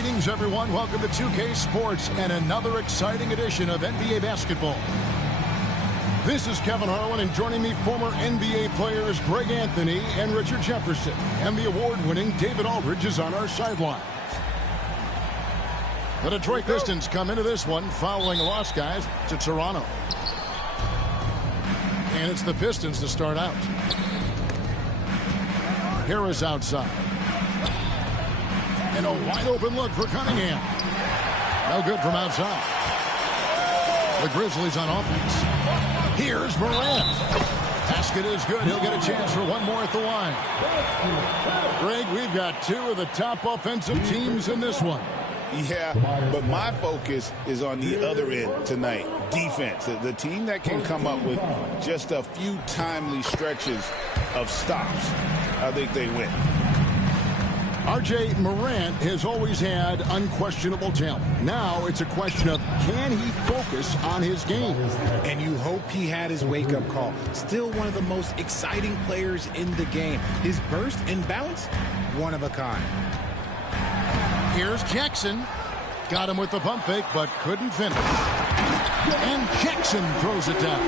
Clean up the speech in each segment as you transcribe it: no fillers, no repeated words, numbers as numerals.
Greetings, everyone. Welcome to 2K Sports and another exciting edition of NBA basketball. This is Kevin Harlan, and joining me, former NBA players Greg Anthony and Richard Jefferson. And the award-winning David Aldridge is on our sideline. The Detroit Pistons come into this one following a loss, guys, to Toronto. And it's the Pistons to start out. Harris outside. And a wide-open look for Cunningham. No good from outside. The Grizzlies on offense. Here's Morant. Basket is good. He'll get a chance for one more at the line. Greg, we've got two of the top offensive teams in this one. Yeah, but my focus is on the other end tonight. Defense. The team that can come up with just a few timely stretches of stops, I think they win. R.J. Morant has always had unquestionable talent. Now it's a question of, can he focus on his game? And you hope he had his wake-up call. Still one of the most exciting players in the game. His burst and bounce, one of a kind. Here's Jackson. Got him with the pump fake, but couldn't finish. And Jackson throws it down.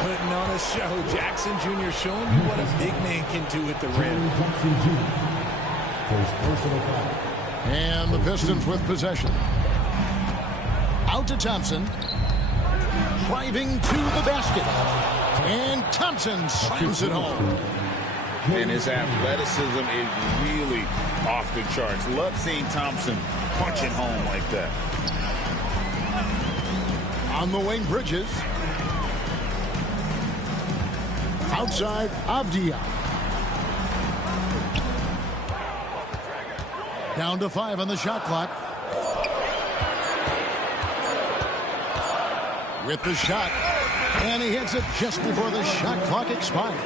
Putting on a show. Jackson Jr. showing you what a big man can do at the rim. And the Pistons with possession. Out to Thompson. Driving to the basket. And Thompson slams it home. And his athleticism is really off the charts. Love seeing Thompson punching home like that. On the wing, Bridges. Outside, Avdia. Down to 5 on the shot clock. With the shot. And he hits it just before the shot clock expires.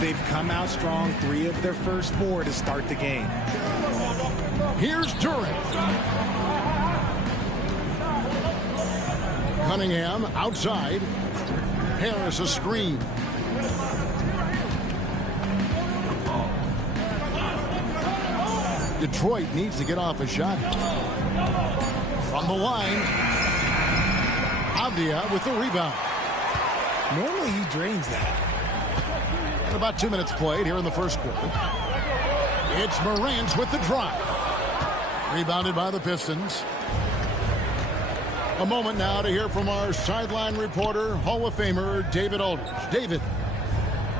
They've come out strong, 3 of their first 4 to start the game. Here's Durant. Cunningham outside. Harris a screen. Detroit needs to get off a shot. From the line. Avdia with the rebound. Normally he drains that. And about 2 minutes played here in the first quarter. It's Morant with the drive. Rebounded by the Pistons. A moment now to hear from our sideline reporter, Hall of Famer David Aldridge. David.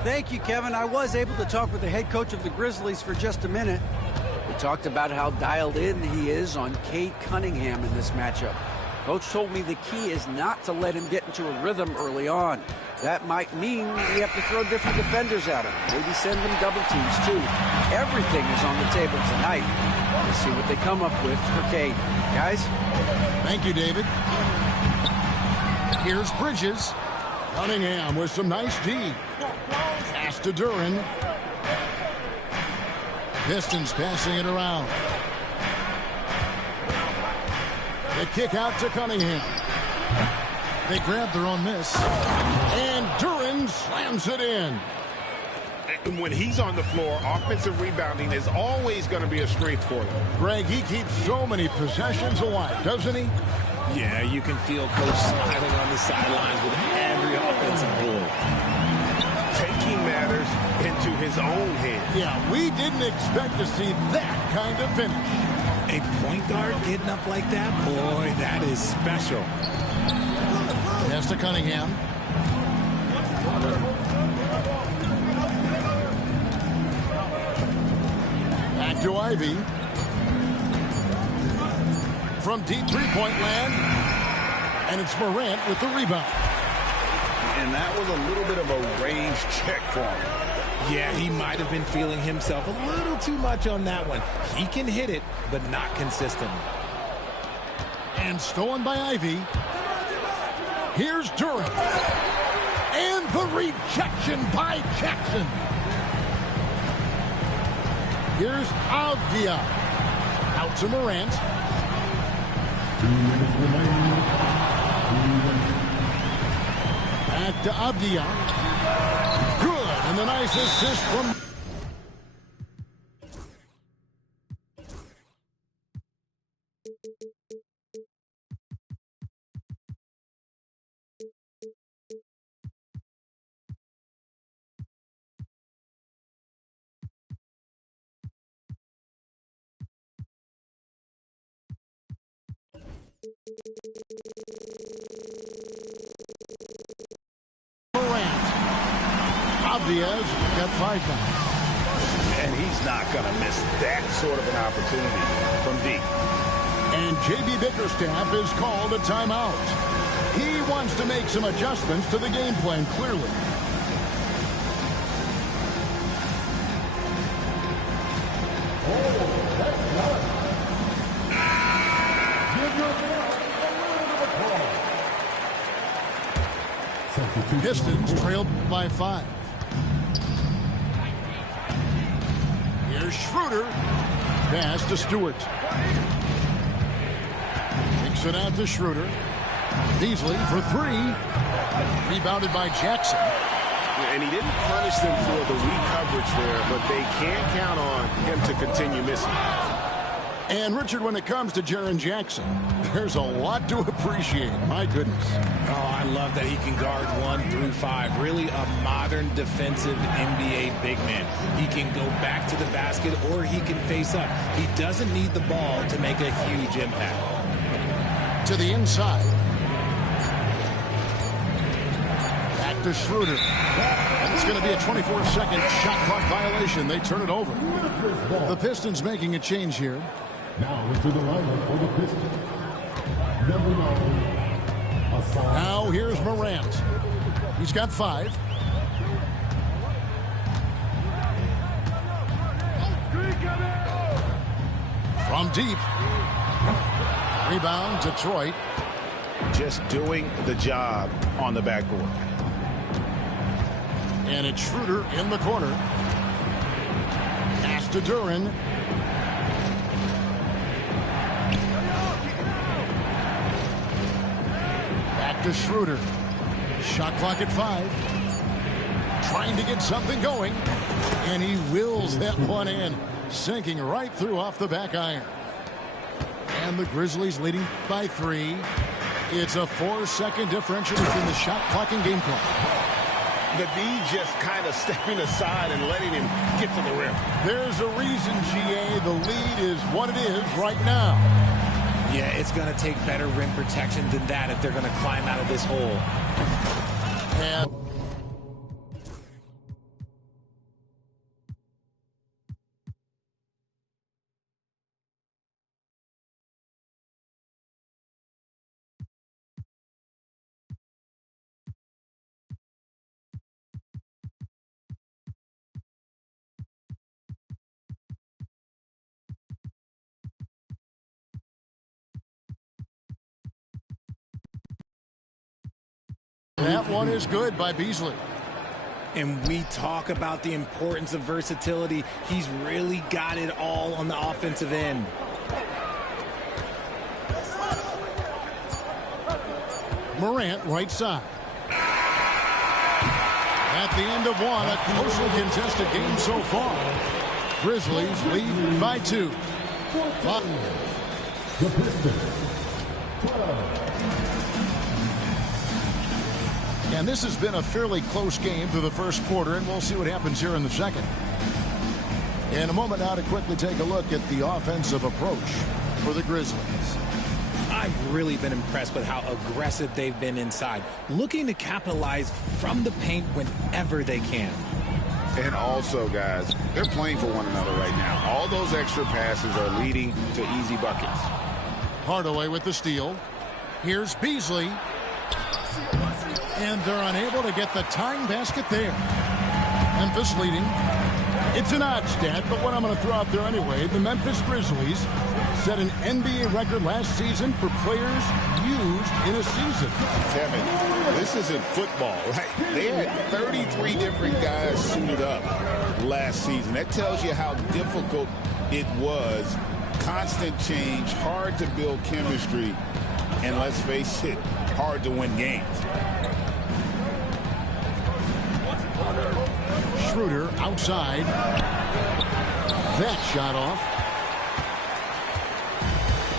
Thank you, Kevin. I was able to talk with the head coach of the Grizzlies for just a minute. We talked about how dialed in he is on Cade Cunningham in this matchup. Coach told me the key is not to let him get into a rhythm early on. That might mean we have to throw different defenders at him. Maybe send them double teams, too. Everything is on the table tonight. Let's see what they come up with for Cade. Guys? Thank you, David. Here's Bridges. Cunningham with some nice D. Pass to Duran. Pistons passing it around. The kick out to Cunningham. They grab their own miss. And Duran slams it in. And when he's on the floor, offensive rebounding is always going to be a strength for them. Greg, he keeps so many possessions alive, doesn't he? Yeah, you can feel Coach smiling on the sidelines with every offensive goal. Taking matters into his own hands. Yeah, we didn't expect to see that kind of finish. A point guard getting up like that, boy, that is special. Pass to Cunningham. Back to Ivy. From deep three-point land. And it's Morant with the rebound. And that was a little bit of a range check for him. Yeah, he might have been feeling himself a little too much on that one. He can hit it, but not consistently. And stolen by Ivy. Here's Durant. And the rejection by Jackson. Here's Avdia. Out to Morant. Back to Avdia. Good. And the nice assist from Diaz got 5 now. And he's not going to miss that sort of an opportunity from deep. And J.B. Bickerstaff is called a timeout. He wants to make some adjustments to the game plan, clearly. Pistons trailed by 5. Here's Schroeder. Pass to Stewart. Kicks it out to Schroeder. Beasley for 3. Rebounded by Jackson. And he didn't punish them for the weak coverage there, but they can't count on him to continue missing. And, Richard, when it comes to Jaren Jackson, there's a lot to appreciate. My goodness. Oh, I love that he can guard 1 through 5. Really a modern defensive NBA big man. He can go back to the basket or he can face up. He doesn't need the ball to make a huge impact. To the inside. Back to Schroeder. And it's going to be a 24-second shot clock violation. They turn it over. The Pistons making a change here. Now into the lineup for the Pistons. Number 9. Now here's Morant. He's got 5. From deep. Rebound, Detroit. Just doing the job on the backboard. And it's Schroeder in the corner. Pass to Duran. Back to Schroeder. Shot clock at 5. Trying to get something going. And he wills that one in. Sinking right through off the back iron. And the Grizzlies leading by 3. It's a 4-second differential between the shot clock and game clock. The D just kind of stepping aside and letting him get to the rim. There's a reason, GA, the lead is what it is right now. Yeah, it's going to take better rim protection than that if they're going to climb out of this hole. And that one is good by Beasley. And we talk about the importance of versatility. He's really got it all on the offensive end. Morant, right side. At the end of one, a closely contested game so far. Grizzlies lead by 2. The Pistons. 12. And this has been a fairly close game through the first quarter, and we'll see what happens here in the second. In a moment now to quickly take a look at the offensive approach for the Grizzlies. I've really been impressed with how aggressive they've been inside, looking to capitalize from the paint whenever they can. And also, guys, they're playing for one another right now. All those extra passes are leading to easy buckets. Hardaway with the steal. Here's Beasley. And they're unable to get the tying basket there. Memphis leading. It's an odd stat, but what I'm going to throw out there anyway, the Memphis Grizzlies set an NBA record last season for players used in a season. Kevin, this isn't football, right? They had 33 different guys suited up last season. That tells you how difficult it was. Constant change, hard to build chemistry, and let's face it, hard to win games. Schroeder outside. That shot off.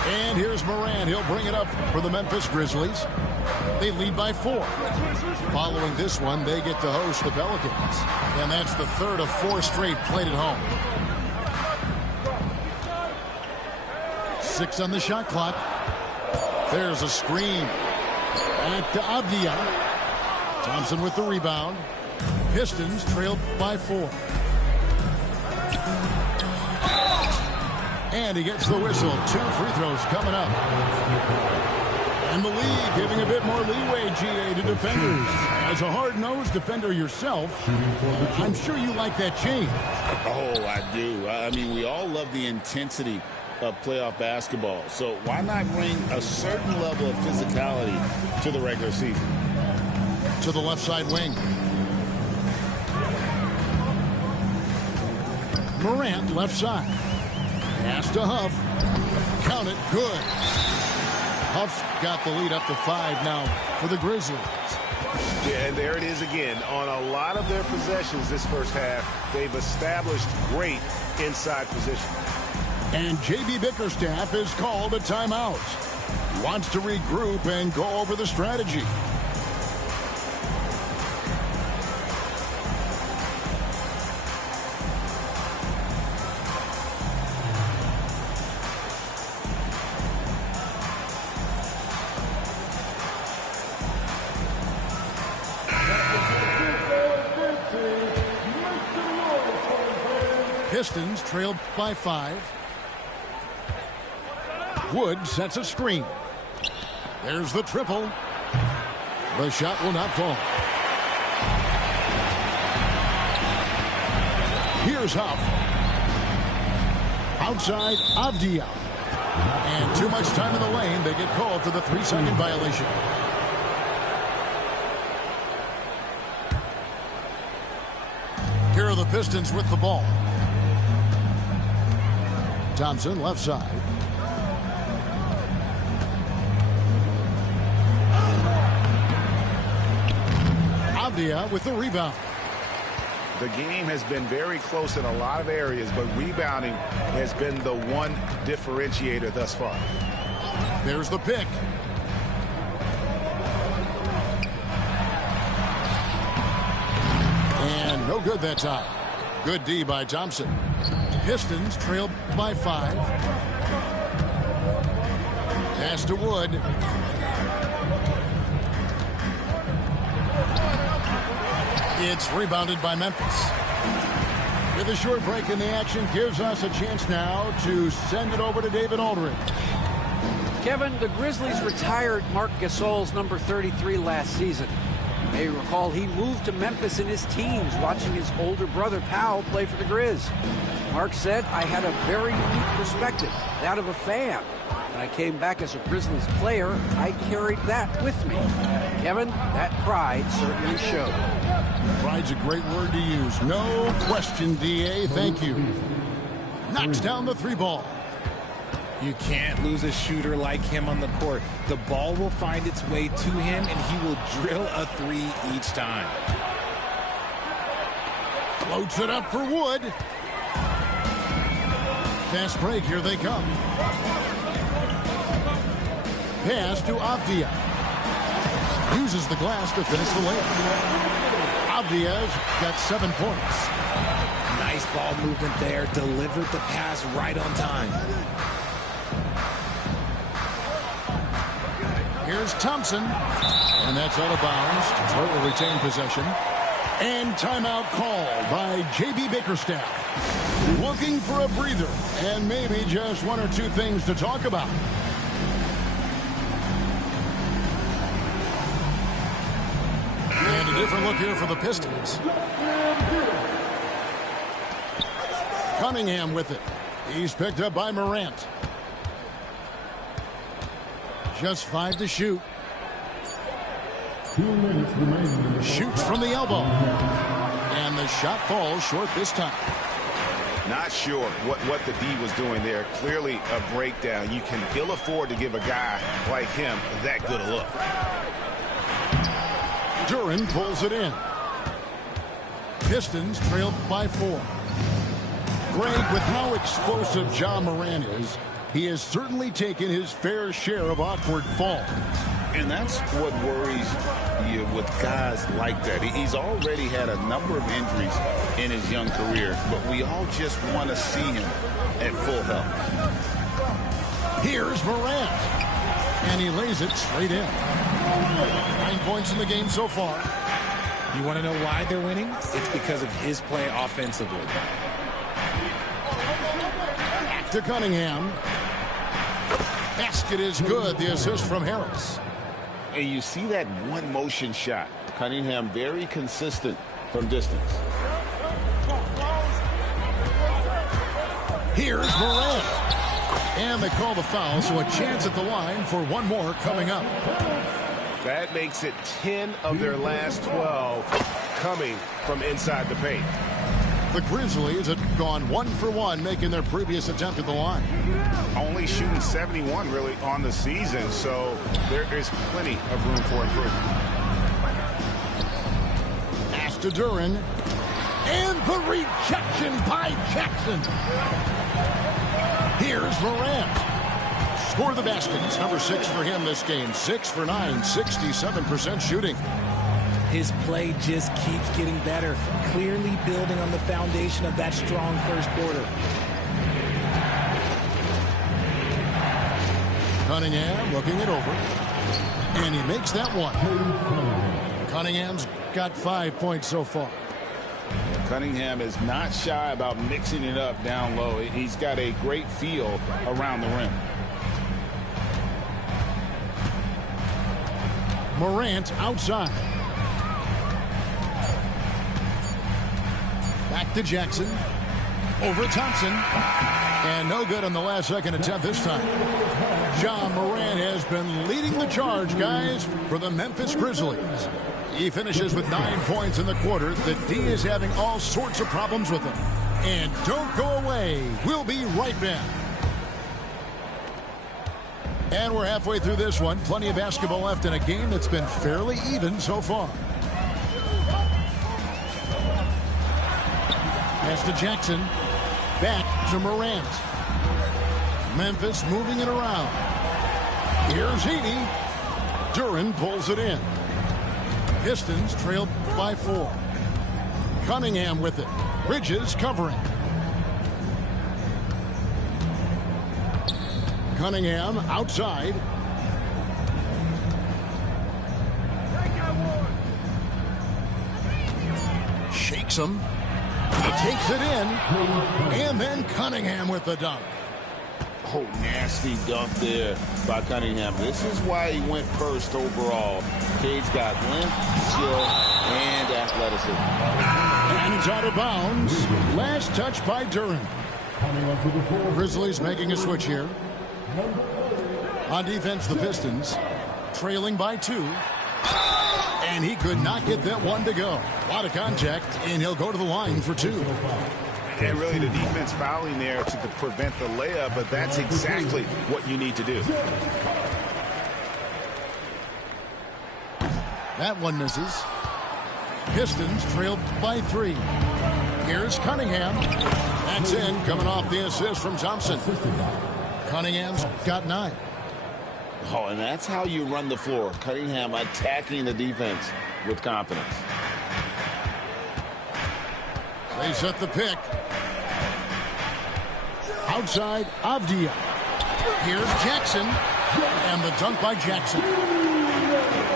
And here's Morant. He'll bring it up for the Memphis Grizzlies. They lead by 4. Following this one, they get to host the Pelicans. And that's the third of 4 straight played at home. 6 on the shot clock. There's a screen. Back to Avdia. Thompson with the rebound. Pistons trailed by 4. And he gets the whistle. 2 free throws coming up. And the league giving a bit more leeway, GA, to defenders. As a hard-nosed defender yourself, I'm sure you like that change. Oh, I do. I mean, we all love the intensity of playoff basketball. So why not bring a certain level of physicality to the regular season? To the left side wing. Morant, left side. Pass to Huff. Count it. Good. Huff's got the lead up to 5 now for the Grizzlies. Yeah, and there it is again. On a lot of their possessions this first half, they've established great inside position. And J.B. Bickerstaff is called a timeout. He wants to regroup and go over the strategy. Pistons trailed by 5. Wood sets a screen. There's the triple. The shot will not fall. Here's Huff. Outside Avdia. And too much time in the lane. They get called for the 3-second violation. Here are the Pistons with the ball. Thompson, left side. Avdia with the rebound. The game has been very close in a lot of areas, but rebounding has been the one differentiator thus far. There's the pick. And no good that time. Good D by Thompson. Pistons trailed by 5. Pass to Wood. It's rebounded by Memphis. With a short break in the action, gives us a chance now to send it over to David Aldridge. Kevin, the Grizzlies retired Marc Gasol's number 33 last season. You may recall he moved to Memphis in his teens, watching his older brother Powell play for the Grizz. Mark said, I had a very unique perspective, that of a fan. When I came back as a Grizzlies player, I carried that with me. Kevin, that pride certainly showed. Pride's a great word to use. No question, D.A. Thank you. Knocks down the 3 ball. You can't lose a shooter like him on the court. The ball will find its way to him, and he will drill a 3 each time. Floats it up for Wood. Fast break, here they come. Pass to Avdia. Uses the glass to finish the layup. Avdia's got 7 points. Nice ball movement there. Delivered the pass right on time. Here's Thompson. And that's out of bounds. Detroit will retain possession. And timeout called by J.B. Bickerstaff. Looking for a breather and maybe just 1 or 2 things to talk about. And a different look here for the Pistons. Cunningham with it. He's picked up by Morant. Just 5 to shoot. 2 minutes remaining. Shoots from the elbow. And the shot falls short this time. Not sure what the D was doing there. Clearly a breakdown. You can ill afford to give a guy like him that good a look. Duran pulls it in. Pistons trailed by 4. Greg, with how explosive Ja Morant is, he has certainly taken his fair share of awkward falls. And that's what worries you with guys like that. He's already had a number of injuries in his young career, but we all just want to see him at full health. Here's Morant. And he lays it straight in. 9 points in the game so far. You want to know why they're winning? It's because of his play offensively. Back to Cunningham. Basket is good. The assist from Harris. And you see that one motion shot. Cunningham very consistent from distance. Here's Morant. And they call the foul, so a chance at the line for one more coming up. That makes it 10 of their last 12 coming from inside the paint. The Grizzlies had gone 1 for 1, making their previous attempt at the line. Only shooting 71 really on the season, so there is plenty of room for improvement. Pass to Duren. And the rejection by Jackson. Here's Morant. Score the basket. It's number 6 for him this game. 6 for 9, 67% shooting. His play just keeps getting better, clearly building on the foundation of that strong first quarter. Cunningham looking it over. And he makes that one. Cunningham's got 5 points so far. Cunningham is not shy about mixing it up down low. He's got a great feel around the rim. Morant outside. Back to Jackson. Over Thompson. And no good on the last second attempt this time. Ja Morant has been leading the charge, guys, for the Memphis Grizzlies. He finishes with 9 points in the quarter. The D is having all sorts of problems with him. And don't go away. We'll be right back. And we're halfway through this one. Plenty of basketball left in a game that's been fairly even so far. Pass to Jackson. Back to Morant. Memphis moving it around. Here's Heaney. Duren pulls it in. Pistons trailed by 4. Cunningham with it. Bridges covering. Cunningham outside. Shakes him. He takes it in. And then Cunningham with the dunk. Oh, nasty dunk there by Cunningham. This is why he went first overall. Cade's got length, skill, and athleticism. And it's out of bounds. Last touch by Duren. Grizzlies making a switch here. On defense, the Pistons trailing by 2. And he could not get that one to go. A lot of contact, and he'll go to the line for 2. And really the defense fouling there to prevent the layup, but that's exactly what you need to do. That one misses. Pistons trailed by 3. Here's Cunningham. That's in, coming off the assist from Thompson. Cunningham's got 9. Oh, and that's how you run the floor. Cunningham attacking the defense with confidence. They set the pick. Outside, Avdia. Here's Jackson. And the dunk by Jackson.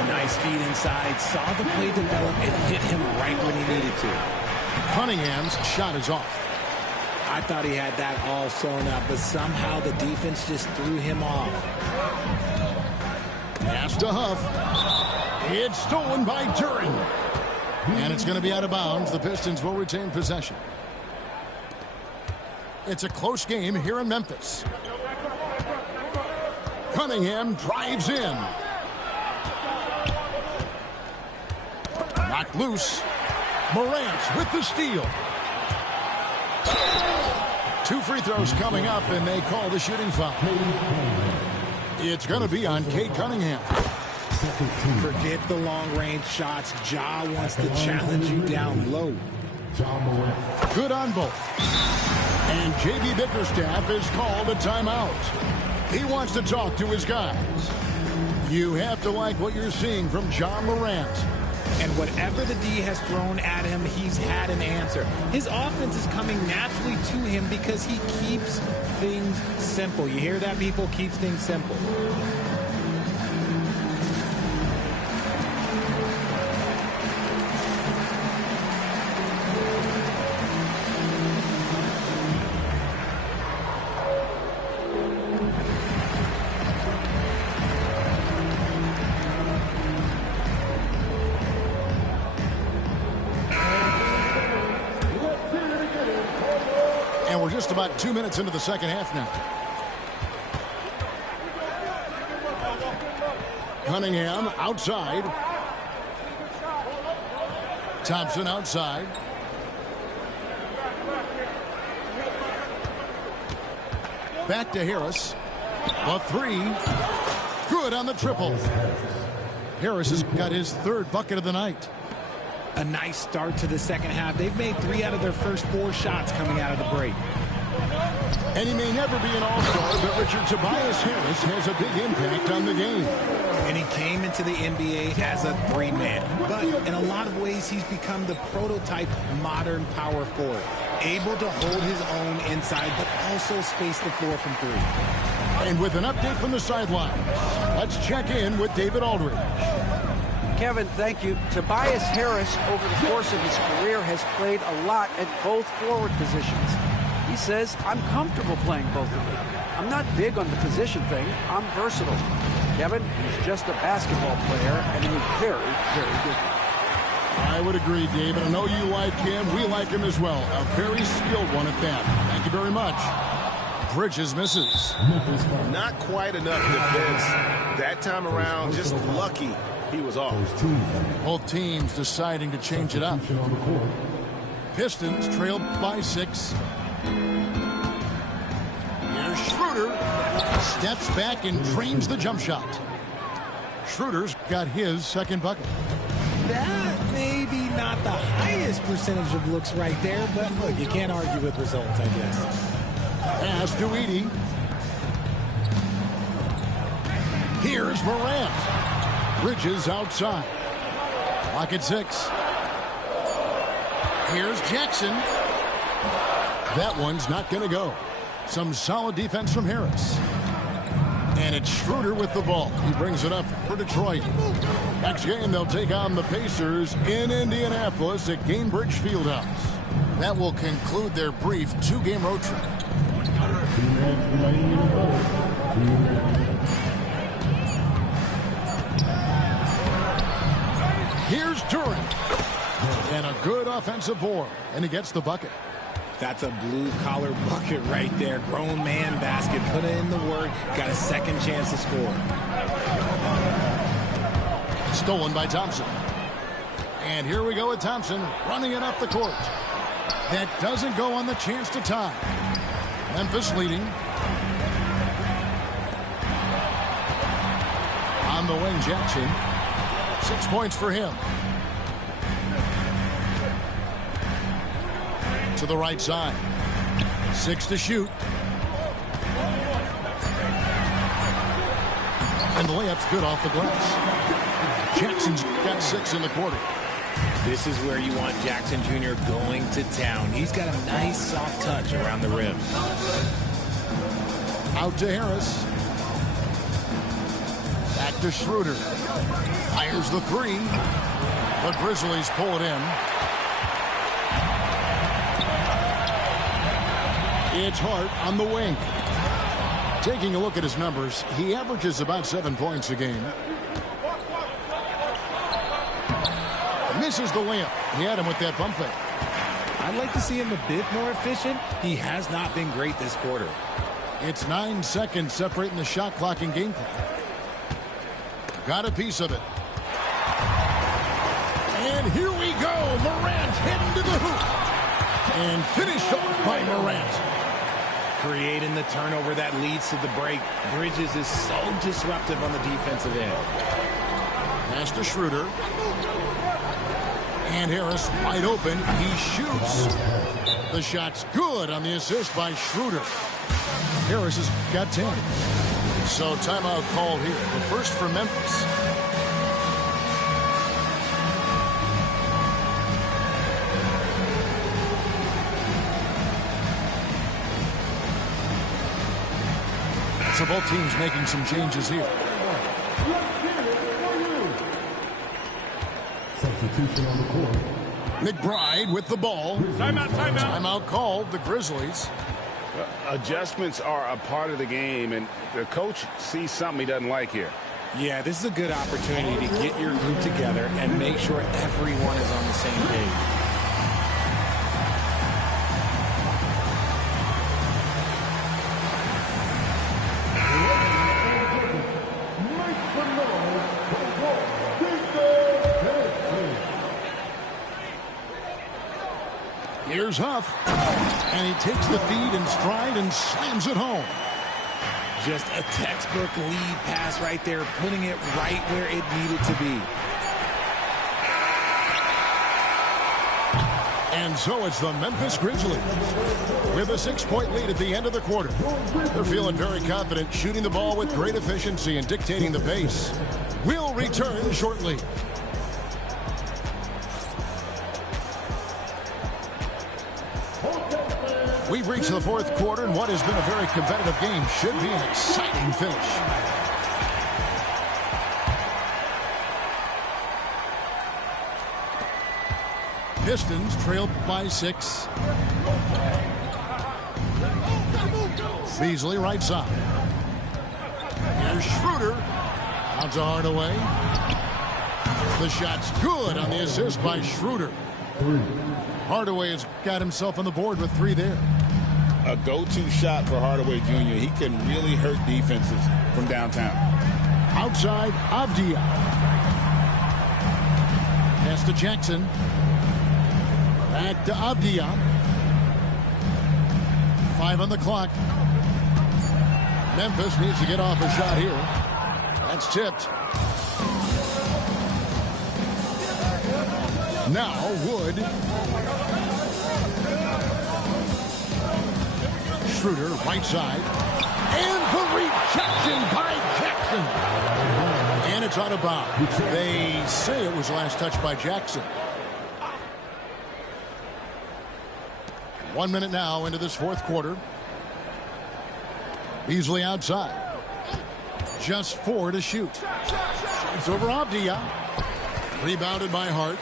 Nice feed inside. Saw the play develop and hit him right when he needed to. Cunningham's shot is off. I thought he had that all sewn up, but somehow the defense just threw him off. Pass to Huff. It's stolen by Duren. And it's going to be out of bounds. The Pistons will retain possession. It's a close game here in Memphis. Cunningham drives in. Knocked loose. Morant with the steal. 2 free throws coming up, and they call the shooting foul. It's going to be on Cade Cunningham. Forget the long-range shots. Ja wants to challenge you down low. Good on both. And J.B. Bickerstaff is called a timeout. He wants to talk to his guys. You have to like what you're seeing from Ja Morant. And whatever the D has thrown at him, he's had an answer. His offense is coming naturally to him because he keeps things simple. You hear that, people? Keeps things simple. just about 2 minutes into the second half now. Cunningham outside. Thompson outside. Back to Harris. A three. Good on the triple. Harris has got his third bucket of the night. A nice start to the second half. They've made 3 out of their first 4 shots coming out of the break. And he may never be an all-star, but Richard, Tobias Harris has a big impact on the game. And he came into the NBA as a 3-man. But in a lot of ways, he's become the prototype modern power forward. Able to hold his own inside, but also space the floor from 3. And with an update from the sideline, let's check in with David Aldridge. Kevin, thank you. Tobias Harris, over the course of his career, has played a lot at both forward positions. He says, I'm comfortable playing both of them. I'm not big on the position thing. I'm versatile. Kevin, he's just a basketball player, and he's very, very good. I would agree, David. I know you like him. We like him as well. A very skilled one at that. Thank you very much. Bridges misses. Not quite enough defense that time around. Just lucky he was off. Both teams deciding to change it up. Pistons trail by 6. Here's Schroeder. Steps back and trains the jump shot. Schroeder's got his second bucket. That may be not the highest percentage of looks right there, but look, you can't argue with results, I guess. Pass to Edey. Here's Morant. Bridges outside. Clock at 6. Here's Jackson. That one's not going to go. Some solid defense from Harris. And it's Schroeder with the ball. He brings it up for Detroit. Next game, they'll take on the Pacers in Indianapolis at Gainbridge Fieldhouse. That will conclude their brief 2-game road trip. Here's Durant. And a good offensive board. And he gets the bucket. That's a blue-collar bucket right there. Grown man basket. Put in the work. Got a second chance to score. Stolen by Thompson. And here we go with Thompson running it up the court. That doesn't go on the chance to tie. Memphis leading. On the wing, Jackson. 6 points for him. To the right side. 6 to shoot. And the layup's good off the glass. Jackson's got 6 in the quarter. This is where you want Jackson Jr. going to town. He's got a nice soft touch around the rim. Out to Harris. Back to Schroeder. Fires the 3. The Grizzlies pull it in. It's Hart on the wing. Taking a look at his numbers, he averages about 7 points a game. Misses the layup. He had him with that pump fake. I'd like to see him a bit more efficient. He has not been great this quarter. It's 9 seconds separating the shot clock and game clock. Got a piece of it. And here we go. Morant heading to the hoop. And finished off by Morant. Creating the turnover that leads to the break. Bridges is so disruptive on the defensive end. Pass to Schroeder. And Harris wide open. He shoots. The shot's good on the assist by Schroeder. Harris has got 10. So timeout called here. The first for Memphis. So both teams making some changes here. Substitution on the court. McBride with the ball. Timeout. Timeout called. The Grizzlies. Adjustments are a part of the game, and the coach sees something he doesn't like here. Yeah, this is a good opportunity to get your group together and make sure everyone is on the same page. Here's Huff. And he takes the feed in stride and slams it home. Just a textbook lead pass right there, putting it right where it needed to be. And so it's the Memphis Grizzlies with a 6-point lead at the end of the quarter. They're feeling very confident, shooting the ball with great efficiency and dictating the pace. We'll return shortly. We've reached the fourth quarter, and what has been a very competitive game should be an exciting finish. Pistons trailed by 6. Beasley right side. Here's Schroeder. Out to Hardaway. The shot's good on the assist by Schroeder. Hardaway has got himself on the board with 3 there. A go-to shot for Hardaway Jr. He can really hurt defenses from downtown. Outside, Avdia. Pass to Jackson. Back to Avdia. 5 on the clock. Memphis needs to get off a shot here. That's tipped. Now Wood. Schroeder, right side. And the rejection by Jackson. And it's out of bounds. They say it was last touched by Jackson. 1 minute now into this fourth quarter. Beasley outside. Just 4 to shoot. It's over Avdia. Rebounded by Hart.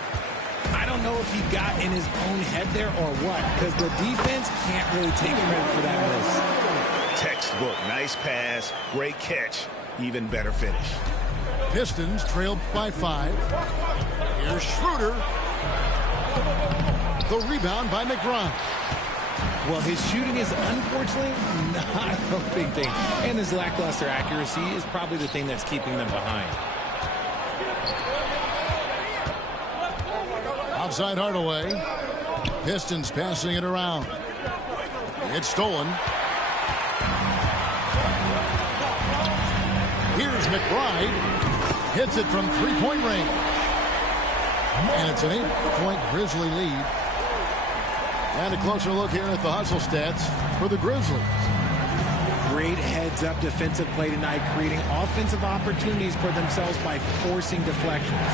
I don't know if he got in his own head there or what, because the defense can't really take credit for that miss. Textbook. Nice pass. Great catch. Even better finish. Pistons trailed by 5. Here's Schroeder. The rebound by McBride. Well, his shooting is unfortunately not a big thing. And his lackluster accuracy is probably the thing that's keeping them behind. Outside Hardaway. Pistons passing it around. It's stolen. Here's McBride. Hits it from 3-point range. And it's an 8-point Grizzly lead. And a closer look here at the hustle stats for the Grizzlies. Great heads-up defensive play tonight, creating offensive opportunities for themselves by forcing deflections.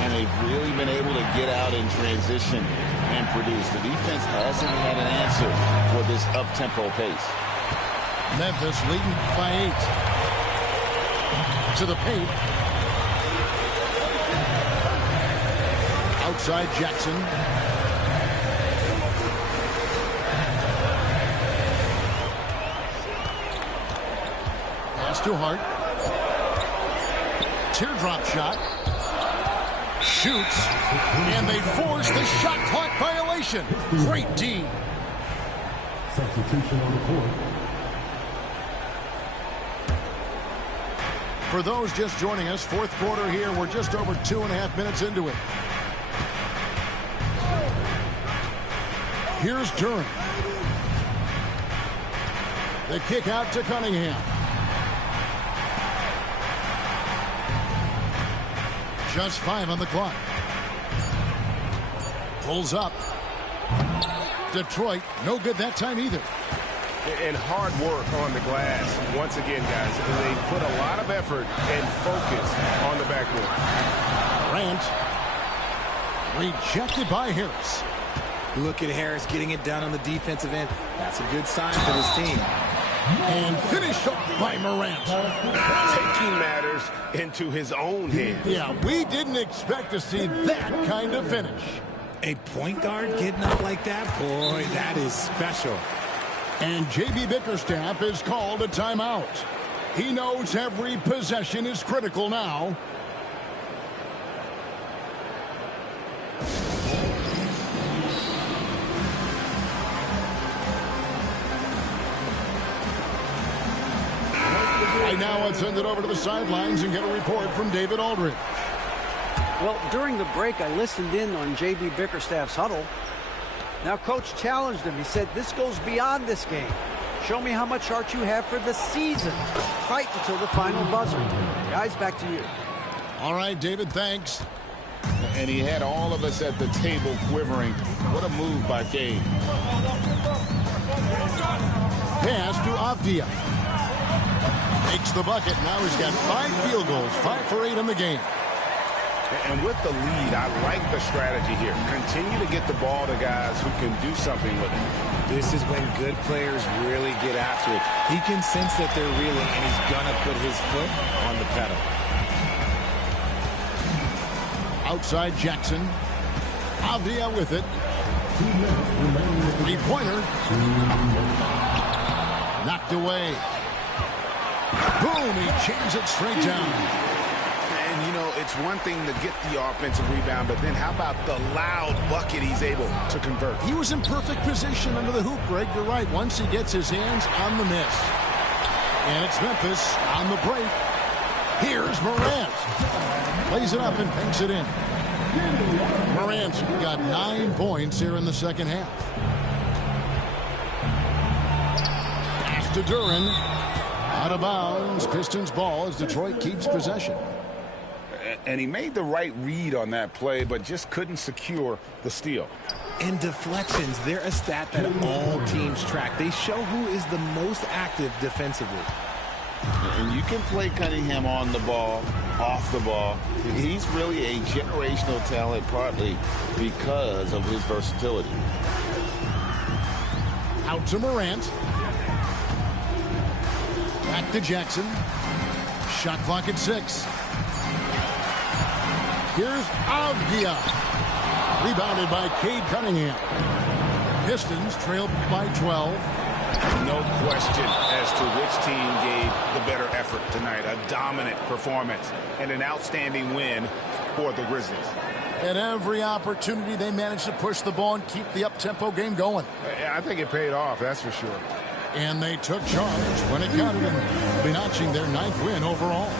And they've really been able to get out in transition and produce. The defense hasn't had an answer for this up-tempo pace. Memphis leading by 8. To the paint. Outside Jackson. Pass to Hart. Teardrop shot. Shoots. And they force the shot clock violation. Great D. Substitution on the court. For those just joining us, fourth quarter here. We're just over 2.5 minutes into it. Here's Durham. The kick out to Cunningham. Just 5 on the clock. Pulls up. Detroit, no good that time either. And hard work on the glass. Once again, guys, they put a lot of effort and focus on the backboard. Grant. Rejected by Harris. Look at Harris getting it done on the defensive end. That's a good sign for this team. And finished off by Morant. Taking matters into his own hands. Yeah, we didn't expect to see that kind of finish. A point guard getting up like that? Boy, that is special. And J.B. Bickerstaff is called a timeout. He knows every possession is critical now. Right now, let's send it over to the sidelines and get a report from David Aldridge. Well, during the break, I listened in on J.B. Bickerstaff's huddle. Now, Coach challenged him. He said, this goes beyond this game. Show me how much heart you have for the season. Fight until the final buzzer. Guys, back to you. All right, David, thanks. And he had all of us at the table quivering. What a move by Cade. Pass to Avdia. Makes the bucket. Now he's got 5 field goals, 5 for 8 in the game. And with the lead, I like the strategy here. Continue to get the ball to guys who can do something with it. This is when good players really get after it. He can sense that they're reeling, and he's going to put his foot on the pedal. Outside Jackson. Avdia with it. 3-pointer. Knocked away. Boom, he jams it straight down. And, you know, it's one thing to get the offensive rebound, but then how about the loud bucket he's able to convert? He was in perfect position under the hoop, Greg. You're right. Once he gets his hands on the miss. And it's Memphis on the break. Here's Morant. Plays it up and banks it in. Morant's got 9 points here in the second half. Pass to Duran. Out of bounds. Pistons ball as Detroit keeps possession. And he made the right read on that play, but just couldn't secure the steal. And deflections, they're a stat that all teams track. They show who is the most active defensively. And you can play Cunningham on the ball, off the ball. He's really a generational talent, partly because of his versatility. Out to Morant. Back to Jackson. Shot clock at 6. Here's Avdia. Rebounded by Cade Cunningham. Pistons trail by 12. No question as to which team gave the better effort tonight. A dominant performance and an outstanding win for the Grizzlies. At every opportunity, they managed to push the ball and keep the up-tempo game going. I think it paid off, that's for sure. And they took charge when it counted, and be notching their 9th win overall.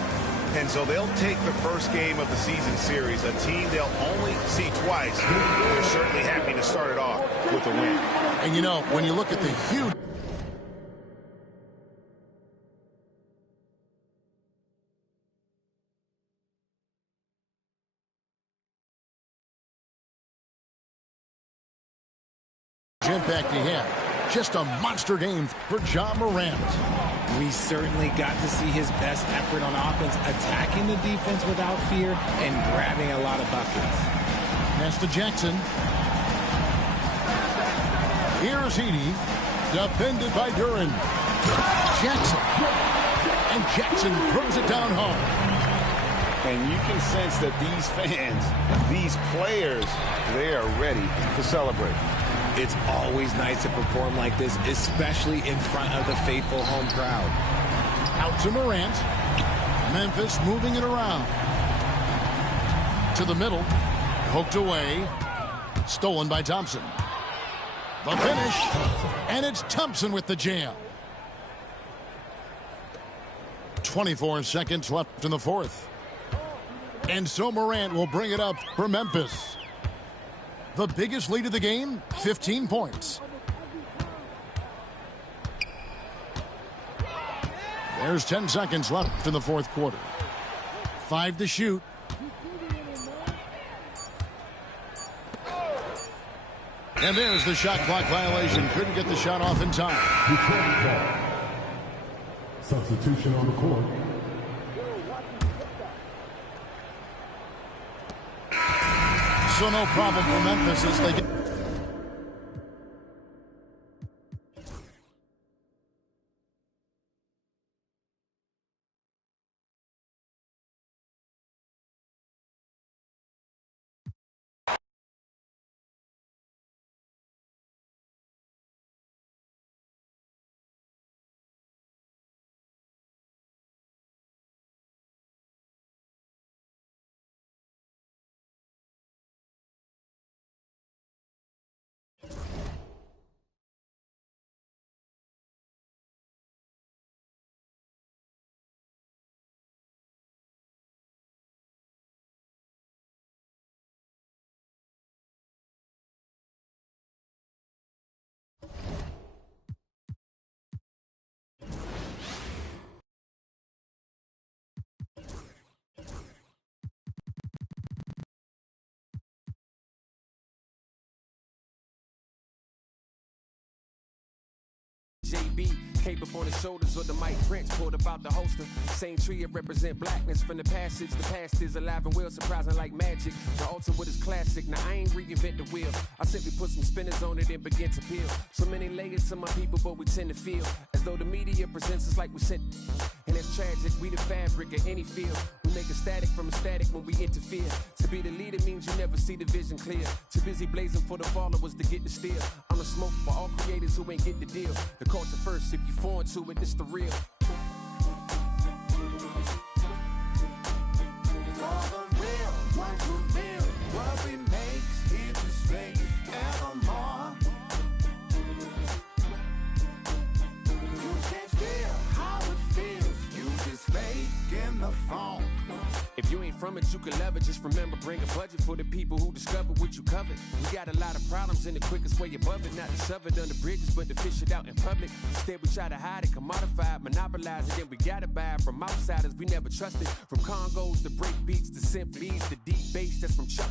And so they'll take the first game of the season series, a team they'll only see twice. They're certainly happy to start it off with a win. And, you know, when you look at the huge impact he had, just a monster game for Ja Morant. We certainly got to see his best effort on offense, attacking the defense without fear and grabbing a lot of buckets. Pass to Jackson. Here's Heaney, defended by Duran. Jackson. And Jackson throws it down hard. And you can sense that these fans, these players, they are ready to celebrate. It's always nice to perform like this, especially in front of the faithful home crowd. Out to Morant. Memphis moving it around. To the middle. Poked away. Stolen by Thompson. The finish. And it's Thompson with the jam. 24 seconds left in the fourth. And so Morant will bring it up for Memphis. The biggest lead of the game, 15 points. There's 10 seconds left in the fourth quarter. 5 to shoot. And there's the shot clock violation. Couldn't get the shot off in time. Substitution on the court. So no problem for Memphis as they get be. Cape up on his shoulders or the Mike Prince pulled up out the holster. Same tree, it represent blackness from the passage. The past is alive and well, surprising like magic. The ultimate is classic. Now I ain't reinvent the wheel. I simply put some spinners on it and begin to peel. So many layers to my people, but we tend to feel as though the media presents us like we sent. And it's tragic, we the fabric of any field. We make a static from a static when we interfere. To be the leader means you never see the vision clear. Too busy blazing for the followers to get the steal. I'm the smoke for all creators who ain't get the deal. The culture first, if you foreign to it, it's the real. For the real, ones who build what we make, here to stay evermore. You can't steal how it feels, you just fake in the phone. If you ain't from it, you can love it. Just remember, bring a budget for the people who discovered what you covered. We got a lot of problems, and the quickest way above it, not to shove it under bridges, but to fish it out in public. Instead, we try to hide it, commodify it, monopolize it, then we gotta buy it from outsiders we never trusted. From Congos to break beats to symphonies to deep bass that's from Chuck